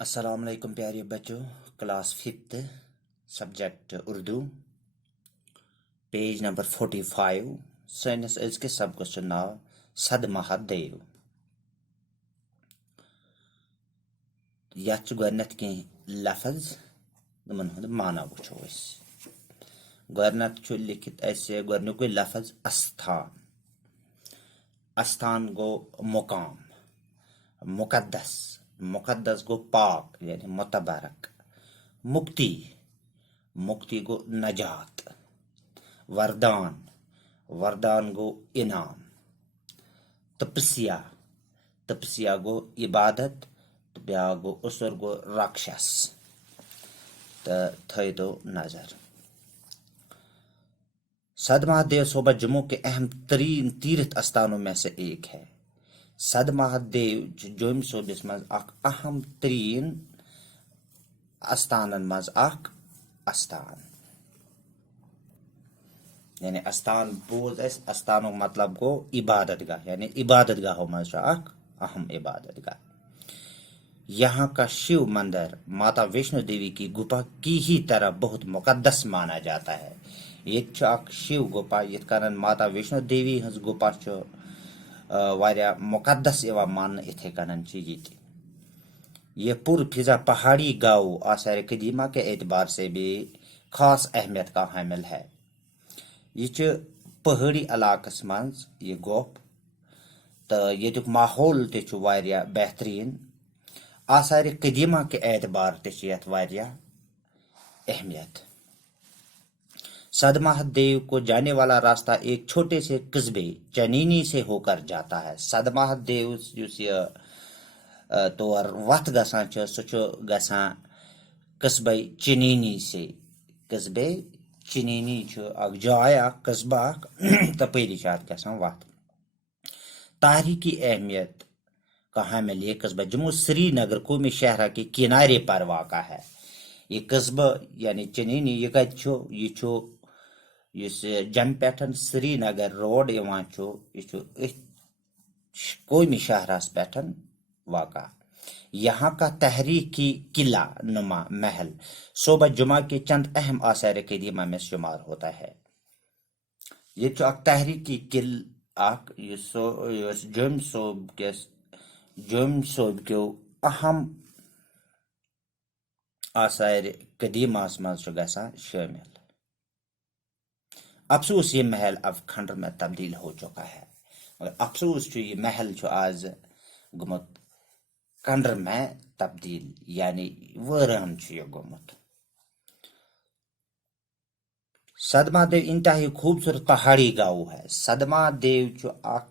السلام علیکم پیارے بچوں، class 5 subject Urdu, page number 45 سٲنِس أزکِس سبقس چھُ ناو صدمہ دیو۔ یتھ چھُ گۄڈنٮ۪تھ کینٛہہ لفظ یِمن ہُنٛد معنی وٕچھو أسۍ۔ گۄڈنٮ۪تھ چھُ لیکھِتھ اَسہِ گۄڈنیُکُے لفظ استھان۔ استھان گوٚو مقام، مقدس، مقدس گوٚو پاک یعنی متبرک، مکتی، مکتی گوٚو نجات، وردان، وردان گوٚو انعام، تپسیا، تپسیا گوٚو عبادت تہٕ بیٛاکھ گوٚو اسُر گوٚو رکشس۔ تہٕ تھٲیتو نظر، صدمہ دیو صوبہ جموں کے اہم ترین تیرتھ استانوں میں سے ایک ہے۔ صدمہ دیو جوم صوبس مز اخ اہم ترین استانن مز اخ استان، یعنی استان بوز اس استانک مطلب گو عبادت گاہ، یعنی عبادت گاہوں مز اخ اہم عبادت گاہ۔ یہاں کا شیو مندر ماتا ویشنو دیوی کی گپا کی ہی طرح بہت مقدس مانا جاتا ہے۔ یہ اخ شیو گپا یتھ کن ماتا ویشنو دیوی ہز گپا واریاہ مقدس یوان ماننہٕ اتھے کنن چھ یہ۔ یہ پر فضا پہاڑی گاؤں آثار قدیمہ کے اعتبار سے بھی خاص اہمیت کا حامل ہے۔ یہ پہاڑی علاقس مز یہ گوپ تو یتک ماحول تہ واریاہ بہترین، آثار قدیمہ کے اعتبار تہ یت واریاہ اہمیت۔ صدمہ دیو کو جانے والا راستہ ایک چھوٹے سے قصبے چنینی سے ہو کر جاتا ہے۔ صدمہ دیو یہ تور وتھ گژھان سہ گژھان قصبے چنینی سے۔ قصبے چنینی اخ جائے اخ قصبہ اخ تپری اتھ گژھان وتھ۔ تاریخی اہمیت کا حامل یہ قصبہ جموں سری نگر قومی شاہراہ کے کنارے پر واقع ہے۔ یہ قصبہ یعنی چنینی یہ کت یہ جم پہ سری نگر روڈ یہ قومی شاہراہس پہ واقع۔ یہاں کا تحریکی قلعہ نما محل صوبہ جمعہ کے چند اہم آثار قدیمہ میں شمار ہوتا ہے۔ یہ اخ تحریکی قلعہ جوم صوب کیو اہم آثار قدیمہ مز گژھان شامل۔ افسوس یہ محل اب کھنڈر میں تبدیل ہو چکا ہے، مگر افسوس یہ محل آز گومت کنڈر میں تبدیل، یعنی ویران یہ گومت۔ صدمہ دیو انتہائی خوبصورت پہاڑی گاؤں ہے۔ صدمہ دیو اخ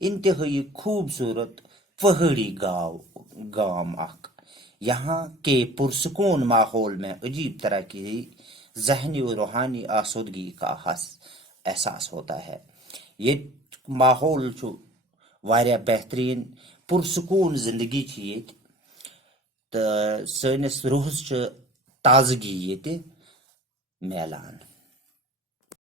انتہائی خوبصورت پہاڑی گام اخ۔ یہاں کے پرسکون ماحول میں عجیب طرح کی ذہنی و روحانی آسودگی کا احساس ہوتا ہے۔ یہ ماحول واریاہ بہترین پرسکون زندگی یہ تو سنس روحس تازگی یہ ملان۔